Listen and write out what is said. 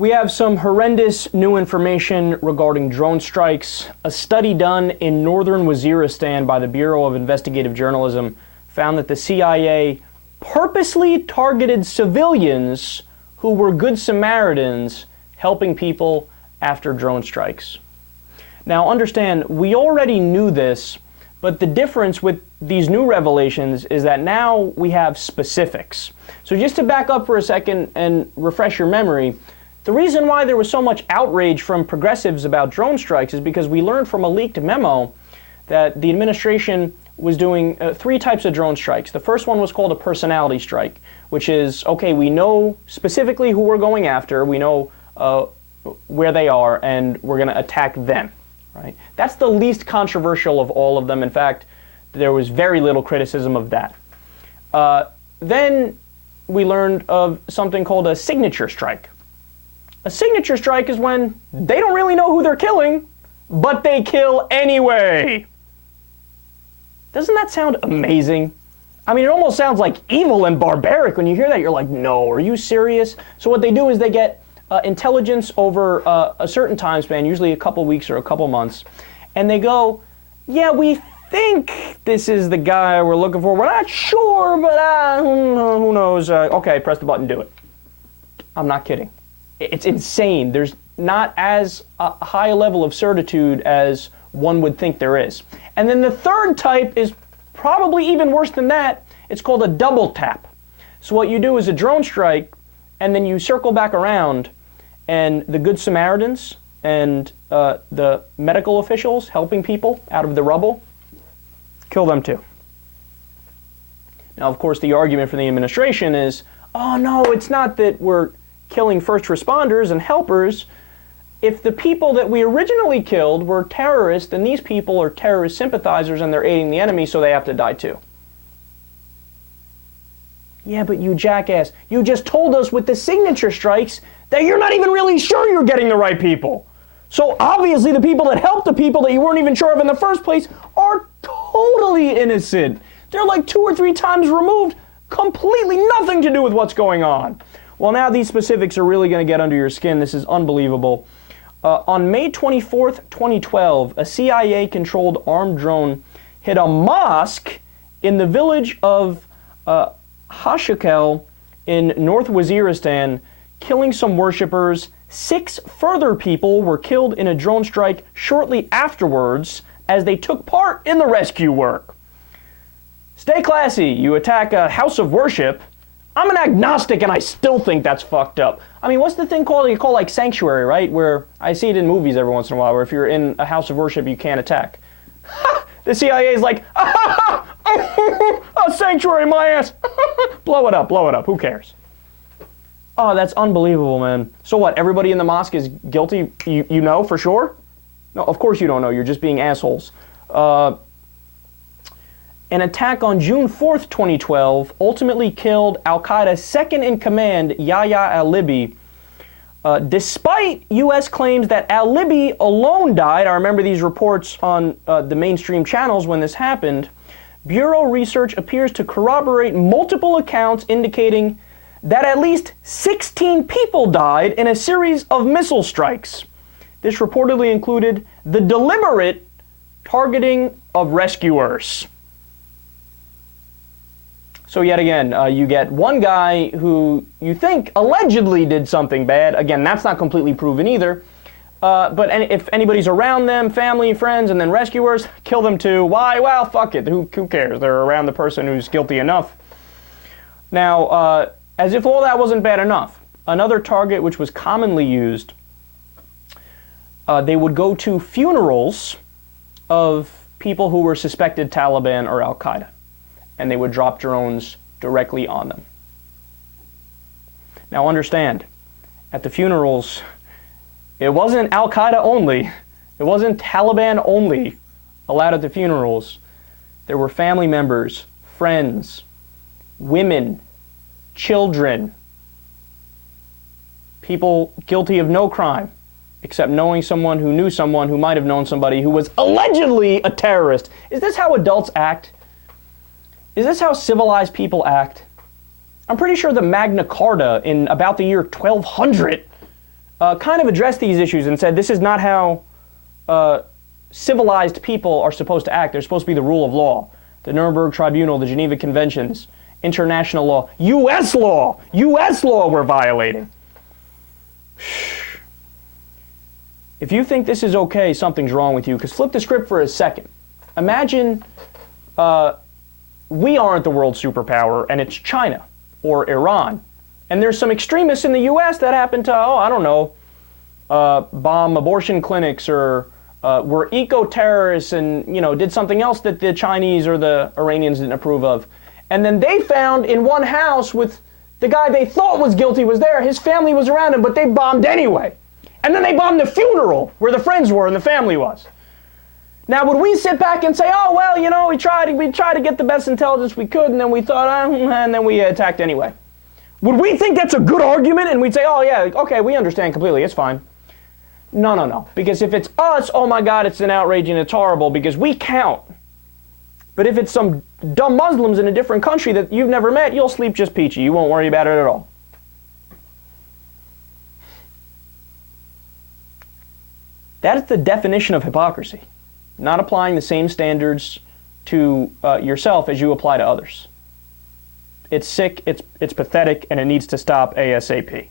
We have some horrendous new information regarding drone strikes. A study done in northern Waziristan by the Bureau of Investigative Journalism found that the CIA purposely targeted civilians who were good Samaritans helping people after drone strikes. Now understand, we already knew this, but the difference with these new revelations is that now we have specifics. So just to back up for a second and refresh your memory, the reason why there was so much outrage from progressives about drone strikes is because we learned from a leaked memo that the administration was doing three types of drone strikes. The first one was called a personality strike, which is, okay, we know specifically who we're going after, we know where they are, and we're going to attack them. Right? That's the least controversial of all of them. In fact, there was very little criticism of that. Then we learned of something called a signature strike. A signature strike is when they don't really know who they're killing, but they kill anyway. Doesn't that sound amazing? I mean, it almost sounds like evil and barbaric. When you hear that, you're like, no, are you serious? So what they do is they get intelligence over a certain time span, usually a couple weeks or a couple months, and they go, yeah, we think this is the guy we're looking for. We're not sure, but who knows? Okay, press the button, do it. I'm not kidding. It's insane. There's not as high a level of certitude as one would think there is. And then the third type is probably even worse than that. It's called a double tap. So what you do is a drone strike, and then you circle back around, and the Good Samaritans and the medical officials helping people out of the rubble, kill them too. Now, of course, the argument for the administration is, oh no, it's not that we're killing first responders and helpers. If the people that we originally killed were terrorists, then these people are terrorist sympathizers and they're aiding the enemy, so they have to die too. Yeah, but you jackass, you just told us with the signature strikes that you're not even really sure you're getting the right people. So obviously the people that helped the people that you weren't even sure of in the first place are totally innocent. They're like 2 or 3 times removed, completely nothing to do with what's going on. Well, now these specifics are really going to get under your skin. This is unbelievable. On May 24th, 2012, a CIA-controlled armed drone hit a mosque in the village of Hashakel in North Waziristan, killing some worshippers. 6 further people were killed in a drone strike shortly afterwards as they took part in the rescue work. Stay classy. You attack a house of worship. I'm an agnostic and I still think that's fucked up. I mean, what's the thing called? You call like sanctuary, right? Where I see it in movies every once in a while, where if you're in a house of worship, you can't attack. The CIA is like, a sanctuary, my ass. Blow it up, who cares? Oh, that's unbelievable, man. So what, everybody in the mosque is guilty? You know for sure? No, of course you don't know, you're just being assholes. An attack on June 4th, 2012 ultimately killed Al-Qaeda's second-in-command, Yahya al-Libi. Despite U.S. claims that al-Libi alone died, I remember these reports on the mainstream channels when this happened, Bureau research appears to corroborate multiple accounts indicating that at least 16 people died in a series of missile strikes. This reportedly included the deliberate targeting of rescuers. So yet again, you get one guy who you think allegedly did something bad. Again, that's not completely proven either. But if anybody's around them, family, friends, and then rescuers, kill them too. Why? Well, fuck it. Who cares? They're around the person who's guilty enough. Now, as if all that wasn't bad enough, another target which was commonly used, they would go to funerals of people who were suspected Taliban or Al-Qaeda, and they would drop drones directly on them. Now understand, at the funerals, it wasn't Al-Qaeda only, it wasn't Taliban only allowed at the funerals. There were family members, friends, women, children, people guilty of no crime, except knowing someone who knew someone who might have known somebody who was allegedly a terrorist. Is this how adults act? Is this how civilized people act? I'm pretty sure the Magna Carta in about the year 1200 kind of addressed these issues and said this is not how civilized people are supposed to act. They're supposed to be the rule of law. The Nuremberg Tribunal, the Geneva Conventions, international law, U.S. law we're violating. If you think this is okay, something's wrong with you, because flip the script for a second. Imagine we aren't the world superpower, and it's China or Iran. And there's some extremists in the U.S. that happen to, bomb abortion clinics or were eco-terrorists and, did something else that the Chinese or the Iranians didn't approve of. And then they found in one house with the guy they thought was guilty was there, his family was around him, but they bombed anyway. And then they bombed the funeral where the friends were and the family was. Now, would we sit back and say, oh, well, we tried to get the best intelligence we could, and then we thought, and then we attacked anyway? Would we think that's a good argument? And we'd say, oh, yeah, okay, we understand completely, it's fine. No. Because if it's us, oh my God, it's an outrage and it's horrible because we count. But if it's some dumb Muslims in a different country that you've never met, you'll sleep just peachy. You won't worry about it at all. That is the definition of hypocrisy. Not applying the same standards to yourself as you apply to others. It's sick, it's pathetic, and it needs to stop ASAP.